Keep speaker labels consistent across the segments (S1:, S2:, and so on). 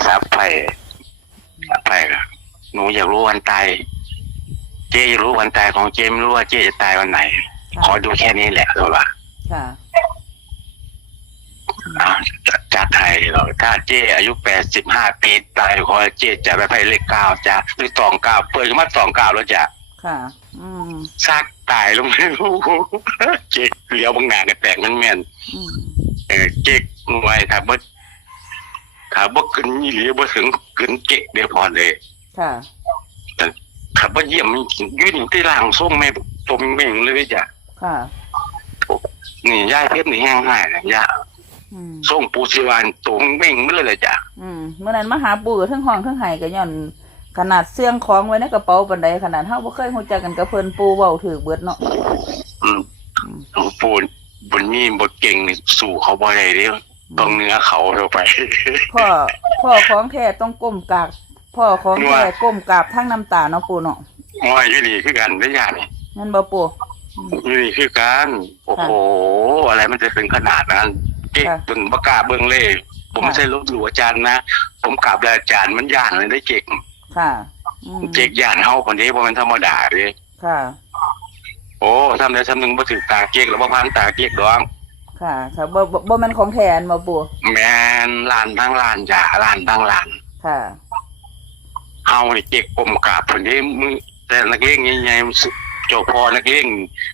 S1: ไอ้ซับไผ่ซับไผ่ก็หนูอยากรู้วันตาย เจ๊อยากรู้วันตายของเจ๊ไม่รู้ว่าเจ๊จะตายวันไหน ขอดูแค่นี้แหละหรอวะ
S2: ค่ะ
S1: อ่าจากไทยหรอกถ้าเจ๊อายุแปดสิบห้าปีตายขอให้เจ๊จะไปไพ่เลขเก้าจ้ะหรือตองเก้าเปิดมาตองเก้าแล้วจ้ะ
S2: ค่ะ อืม
S1: ซากตายลงไม่รู้เจ๊เลี้ยวบางงานกันแปลกมันแม่น
S2: อืม
S1: เออเจ๊กหน่วยถ้าบ่ ถ้าบ่ขึ้นยี่หรือบ่ถึงขึ้นเจ๊กเดียวพอเลย
S2: ค่ะ
S1: ถ้าบ่เยี่ยมมันยืนที่ล่างส่งแม่ตมเม่งเลยจ้ะ
S2: ค่ะ
S1: นี่ย่ายเพชรนี่แห้งหายนะย่า
S2: อืม
S1: ส่งปูสิวานตมเม่งมาเลยเลยจ้ะ
S2: อืมเมื่อนั้นมาหาปู่ทั้งห้องทั้งไห้ก็ย้อน ขนาดเสียงของไว้ในกระเป๋าปานใดขนาดเฮาบ่เคยฮู้จักกันกับเพิ่นปู่เว้าถือเบิดเนาะ
S1: อืมหลวงปู่บนมีบทเก่งนี่สู่เขาบ่ได้เด้ ต้องเหนื้อเขาเราไป
S2: พ่อพ่อของแท้ต้องก้มกราบพ่อของแท้
S1: ว่า
S2: ก้มกราบทั้งน้ำตาเนาะปู่เนาะ
S1: ว่าอยู่นี่คือกันได้ย่านี่
S2: นั่นบ่ปู่
S1: อยู่นี่คือกันโอ้โหอะไรมันจะเป็นขนาดนั้นเก๊ก
S2: ค่ะ
S1: จนประกล้าเบื้องเล่ผม
S2: ค่ะ
S1: ไม่ใช่ลบหลู่อาจารย์นะ ผมกราบแล้วอาจารย์มันย่านเลยได้เก๊ก
S2: ค่ะอืม
S1: เก๊กย่านเฮาคนนี้บ่แม่นธรรมดาเด้
S2: ค่ะ
S1: โอ้ทำได้ทำหนึงบ่ถึงตาเก๊กแล้วบ่พันตาเก๊กดอก
S2: ค่ะค่ะบ่บ่บ่แม่นของแท้อันบ่ปู่
S1: แม่นลานทั้งลานจ้าลานทั้งลาน
S2: ค่ะ
S1: เฮานี่เก๊กกลมกราบคนนี้มือแต่นักเลงใหญ่ๆมันสุเจ้าพ่อนักเลง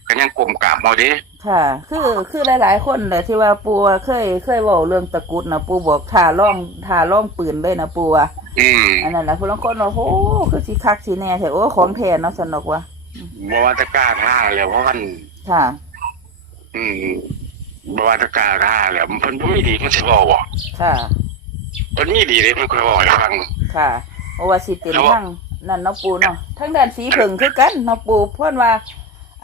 S1: ก็ยังกลมกราบเฮาเด้
S2: ค่ะ คือคือหลาย ๆ คนแหละที่ว่าปู่ว่าเคยเคยเว้าเรื่องตะกรุดนะปู่บอกท่าร่องท่าร่องปืนเลยนะปู่ว่า
S1: อืม
S2: อันนั้นแหละผู้ลางคนว่าโอ้คือสิคักสิแน่แท้โอ้ของแท้เนาะสนุกว่ะ
S1: บ่ว่าจะกล้าท่าแล้วเพราะมัน
S2: ค่ะ
S1: อืม บวาตกล้าท่าแหล้วมันเพิ่นบ่มีดีมันสิบอกบ่
S2: ค่ะ
S1: เพิ่นมีดีเลยมันก็บอกให้ฟัง
S2: ค่ะเพราะว่าสิเป็น
S1: แล้วว่า
S2: ทั้งนั่นเนาะปูเนาะทั้งด้านสีเผิงคือกันเนาะปูเพิ่นว่า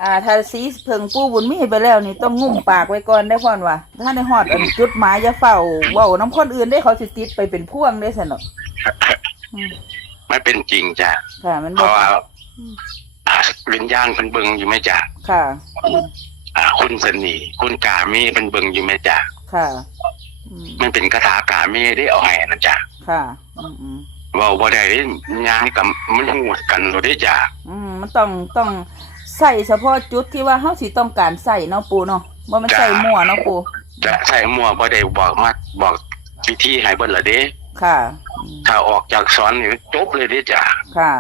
S2: อ่าถ้าสีเผิงปูบุญมีไปแล้วนี่ต้องงุ่มปากไว้ก่อนได้อเพ่นว่าถ้าในฮอดอันจุดหมายอย่าเฝ้าเว้าน้ำคนอื่นได้เขาสิติดไปเป็นพ่วงได้สนุกอืม
S1: ไม่เป็นจริงจ้ะ
S2: ค่ะ มัน
S1: เพ
S2: บ่
S1: ราะว่า
S2: อืม
S1: อ่าวิญญาณเพิ่นเบิ่งอยู่ไหมจ้ะ
S2: ค่ะ อืม
S1: อ่า คุณสนีคุณกามีเพิ่นเบิ่งอยู่ไหมจ้ะ
S2: ค่ะอืม
S1: มันเป็นคาถากามีได้เอาให้นะจ้ะ
S2: ค่ะ อืมอืม
S1: เว้าบ่ได้เด้ญาณกับมันฮู้กันโลดเด้จ้ะ
S2: อืมมันต้องต้องใส่เฉพาะจุดที่ว่าเฮาสิต้องการใส่เนาะปูเนาะบ่แมันใส่มั่วเนาะปู
S1: จะใส่มั่วบ่ได้บอกมาบอกวิธีให้เบิ่นละเด้
S2: ค่ะอืม
S1: ถ้าออกจากสอนนี่จบเลยเด้จ้ะ
S2: ค่ะ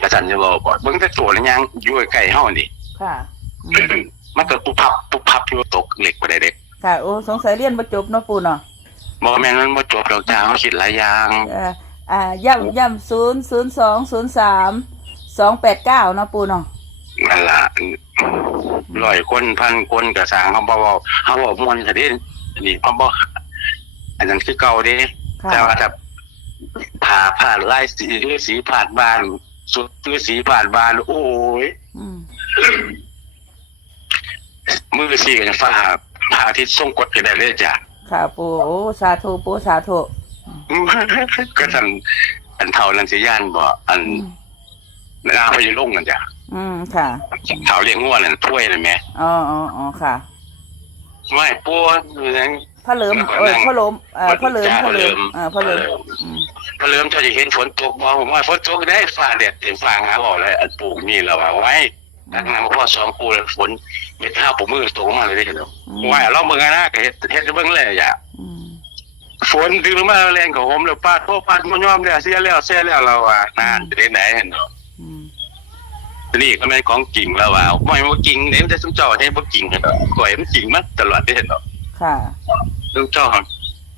S1: กระสันจะบอกว่าเบิ่งแต่ตัวนี่ยังอยู่ใกล้ๆเฮานี่
S2: ค่ะอื ม
S1: มันก็ปุ๊บพับปุ๊บพับอยู่ตกเหล็กไปได้เด็ก
S2: ค่ะ โอ้สงสัยเรียนบ่จบเนาะปูเนาะ
S1: บอกแม่นมันบ่จบดอกจ้าเขาคิดหลายอย่าง
S2: เอ่ออ่าย่ำย่ำศูนย์ศูนย์สองศูนย์สามสองแปดเก้าเนาะปูเนาะ
S1: นั่นล่ะร้อยคนพันคนก็สร้างเขาบ่เว้าเขาบอกมวนซะเด้นี่เขาบ่อันนั้นคือเก่าเด้
S2: ค่ะ
S1: แต่ว่าถ้าผ่าผ่าลายสีหรือสีผ่านบ้านสุดหรือสีผ่านบ้านโอ้ย
S2: อืม
S1: มือสีกันฟ้าพระอาทิตย์ทรงกดกันได้เลยจ้ะ
S2: ค่ะปูโอ้สาธุปูสาธุ
S1: ก็ท่านอันเท่านั้นสิย่านบ่อัน
S2: อืม
S1: นาพยลงกันจ้ะ
S2: อืมค่ะ
S1: เท่าเลี้ยงงัวนั่นถ้วยนั่นแหม
S2: อ๋ออ๋ออ๋อค่ะ
S1: ไม่ปัวอยู่นั้น
S2: พระเหลิมเออพระเหลิมเอ่อพระเหลิมพระเหลิมเออพระเหลิมอืม
S1: พอเริ่มเธอจะเห็นฝนตกบ่ผมว่าฝนตกได้ฟ้าแดดเต็มฟ้าหาบอกเลยอันปลูกนี่แล้วว่าไว้ ตั้งนานพ่อสองปูแล้วฝนเม็ดข้าวผมมือตกมาเลยได้เห็นแล้วว่าเราเมืองนะก็เฮ็ดเฮ็ดเบิ่งเลยอะ
S2: อืม
S1: ฝนดึงลงมาแรงของผมแล้วปาดโตปาดมันยอมแล้วเสียแล้วเสียแล้วเราว่านั่นจะได้ไหนเห็นเนาะ
S2: อืม
S1: นี่ก็ไม่นของจริงแล้วว่าไม่ว่าจริงเนี่ยมันจะสุเจ้าให้บ่จริงเห็นเนาะก่อยมันจริงมาตลอดได้เห็นเนาะ
S2: ค่ะ
S1: สุเจ้า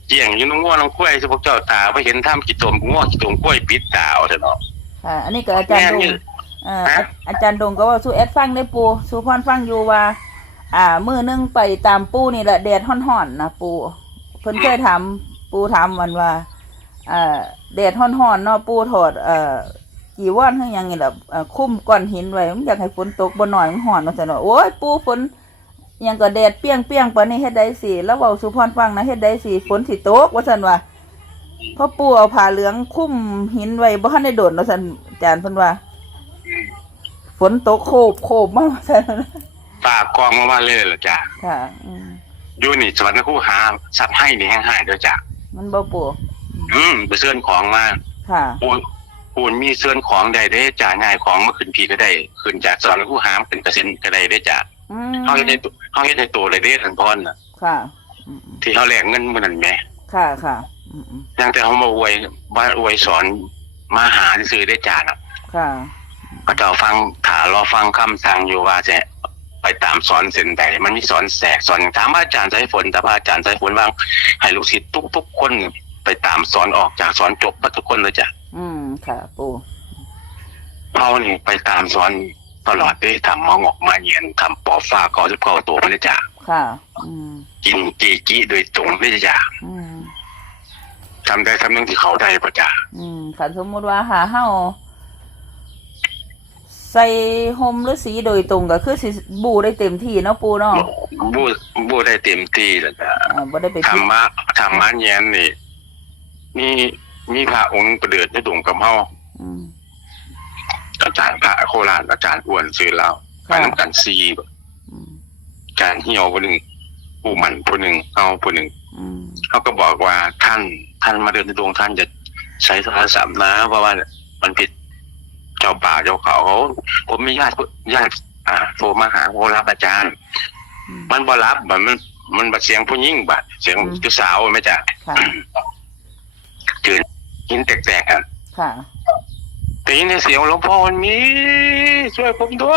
S1: เกี่ยงอยู่น้องงัวน้องกล้วยสุพวกเจ้าตาไปเห็นถ้ำกี่ตมงัวกี่ตมกล้วยปิดตาเอาเถอะเนาะ
S2: ค่ะอันนี้ก็อาจารย์ดงเอ่ออาอาจารย์ดงก็ว่าสู้แอดฟังได้ปูสู้พรฟังอยู่ว่า อ่ามือหนึงไปตามปูนี่แหละแดดห่อนๆนะปูเพิ่นเคยถามปูถามมันว่าอ่าแดดห่อนๆเนาะปูถอดเอ่อกี่ว่านทั้งหยังนี่แหละเอ่อคุ้มก้อนหินไว้มันอยากให้ฝนตกบ่หน่อยมันห่อนว่าซั่นเนาะโอ้ยปูฝนอิหยังก็แดดเปรี้ยงเปี้ยงๆปานนี้เฮ็ดได้สิแล้วเว้าสุพรฟังนะเฮ็ดได้สิฝนสิตกว่าซั่นว่าเพราะปูเอาผ้าเหลืองคลุ้มหินไว้บ่ทันได้โดนว่าซั่นอาจารย์เพิ่นว่า ฝนตกโคบโคบมากว่าซั่น
S1: ปากกองมาเลยเหรอจ้ะ
S2: ค่ะอืม
S1: อยู่นี่สวรรค์คู่หาสัตว์ให้นี่แห้งหายเด้อจ้ะ
S2: มันบ่ปู
S1: อืมไปเสื่อนของมา
S2: ค่ะ
S1: ปูนปูนมีเสื่อนของใดได้จ่าง่ายของมาขึ้นพีก็ได้ขึ้นจากสอนผู้หามขึ้นกระสินก็ได้ได้จ่า
S2: อืม
S1: เขาเฮ็ดในตัวเขาเฮ็ดในตัวเลยได้ทันพรน่ะ
S2: ค่ะอืม
S1: ที่เขาแลกเงินมันนั่นแหม
S2: ค่ะค่ะอืมอืม
S1: ยังแต่เขามาอวยมาอวยสอนมาหาซื้อได้จ่าน่ะ
S2: ค่ะ
S1: ก็จะฟังถารอฟังคำสั่งอยู่ว่าจะไปตามสอนเส้นใดมันมีสอนแสกสอนถามว่าอาจารย์สายฝนแต่พระอาจารย์สายฝนว่างให้ลูกศิษย์ทุกๆคนไปตามสอนออกจากสอนจบทุกคนเลยจ้ะ
S2: อืมค่ะปู
S1: เรานี่ไปตามสอนตลอดได้ทำมองออกมาเยียนทำปอบฟ้าก่อจะก่อตัวมันเลยจ้ะ
S2: ค่ะอืม
S1: กินจีจีโดยตรงเลยจ้ะ
S2: อืม
S1: ทำได้ทำหนึงที่เขาได้ประจ้ะ
S2: อืมคันสมมุติว่าหาเฮา ใส่ห่มหรือสีโดยตรงก็คือสิบูได้เต็มที่เนาะปูเนาะ
S1: บูบูได้เต็มที่แล้วจ้ะ
S2: อ่าบ่ได้ไป
S1: ธร
S2: ผิด
S1: รมะธรรมะเยียนนี่มีมีพระองค์ประเดิดในดงกับเฮา
S2: อืม
S1: อาจารย์พระโคราชอาจารย์อ้วนซื้อเราไป
S2: ค่ะ
S1: น้ำกันซี
S2: อืม
S1: อาจารย์เหี่ยวคนหนึ่งผู้หมันผู้หนึ่งเอาผู้หนึ่ง
S2: อืม
S1: เขาก็บอกว่าท่านท่านมาเดินในดวงท่านจะใช้โทรศัพท์นะ เพราะว่ามันผิด เจ้าป่าเจ้าเขาเขาผมมีญาติญาติอ่าโทรมาหาโทรรับอาจารย์
S2: อืม
S1: มันบ่รับมันมัน มันบัดเสียงผู้หญิงบัดเสียง
S2: อืม
S1: เจ้าสาวไหม่จ้ะ
S2: ค่ะ
S1: จืดหินแตกๆกัน
S2: ค่ะ
S1: แต่ยินเสียงหลวงพ่อมันมีช่วยผมด้ว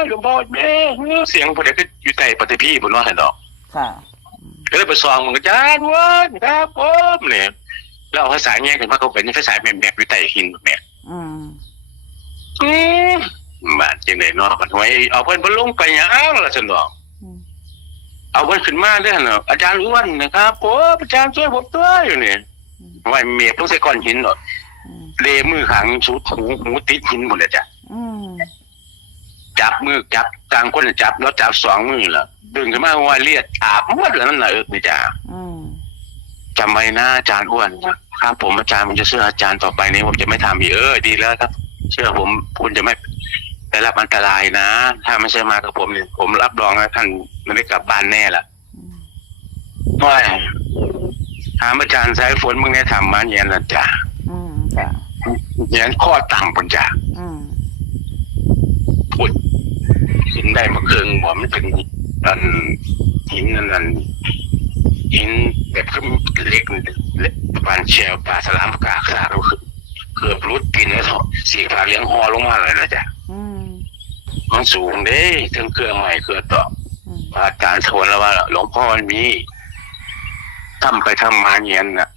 S1: ยหลวงพ่อแม่เสียงพอดีก็อยู่ใต้ปฏิพีบนว่าเห็นดอก
S2: ค่ะ
S1: ก็เลยไปซองมึงอาจารย์ว่าครับผมเนี่ยแล้วเอาภาษาแง่กันว่าเขาเป็นภาษาแบบแบบอยู่ใต้หินแบบเนี้ย
S2: อืม
S1: อืมมาจังไหนเนาะมันไว้เอาเพิ่นเพิ่นลงไปหยังล่ะฉันบอก
S2: อืม
S1: เอาเพิ่นขึ้นมาเด้อเนาะอาจารย์อ้วนนะครับผมอาจารย์ช่วยผมด้วยอยู่เนี่ยไว้เมียต้องใส่ก้อนหินเนาะ
S2: อืม
S1: เลมือขังสุดหูหูติดหินหมดเลยจ้ะ
S2: อืม
S1: จับมือจับต่างคนจับแล้วจับสองมือละดึงขึ้นมาว่าเลียดอาบหมดเลยนั่นแหละเออนี่จ้า
S2: อืม
S1: จำไว้นะอาจารย์อ้วนครับผมอาจารย์ผมจะเชื่ออาจารย์ต่อไปนี้ผมจะไม่ทำอีกเออดีแล้วครับ เชื่อผมคุณจะไม่ได้รับอันตรายนะ ถ้าไม่ใช่มากับผมเนี่ยผมรับรองนะท่านไม่ได้กลับบ้านแน่ละ
S2: อืม
S1: เพราะอะไรถามอาจารย์สายฝนมึงได้ทำมาเนียนละจ้ะ
S2: อืมค่ะ
S1: เนียนข้อต่ำปนจ้ะ
S2: อืม
S1: พูดหินได้มาเครื่องหัวมันเป็นอันหินนั่นนั่นหินแบบขึ้นเล็กเล็กประมาณเชลปลาสลามกาขาดก็คือ เกือบรุดปีนแล้วเถอะสีฟ้าเลี้ยงหอลงมาเลยนะจ๊ะ
S2: อืม
S1: มันสูงเด้ถึงเครื่องใหม่เครื่องต่อ
S2: อืม
S1: อาจารย์สวนแล้วว่า หลวงพ่อมันมีทำไปทำมาเนียนน่ะ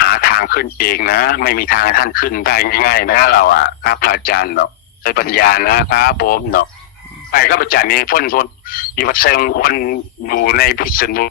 S1: หาทางขึ้นเองนะ ไม่มีทางท่านขึ้นได้ง่ายๆนะเราอะครับพระอาจารย์เนาะใช้ปัญญานะครับผมเนาะไปก็ประจารย์นี้พ่นทนอยู่วัดเซงคนอยู่ในพิษณุ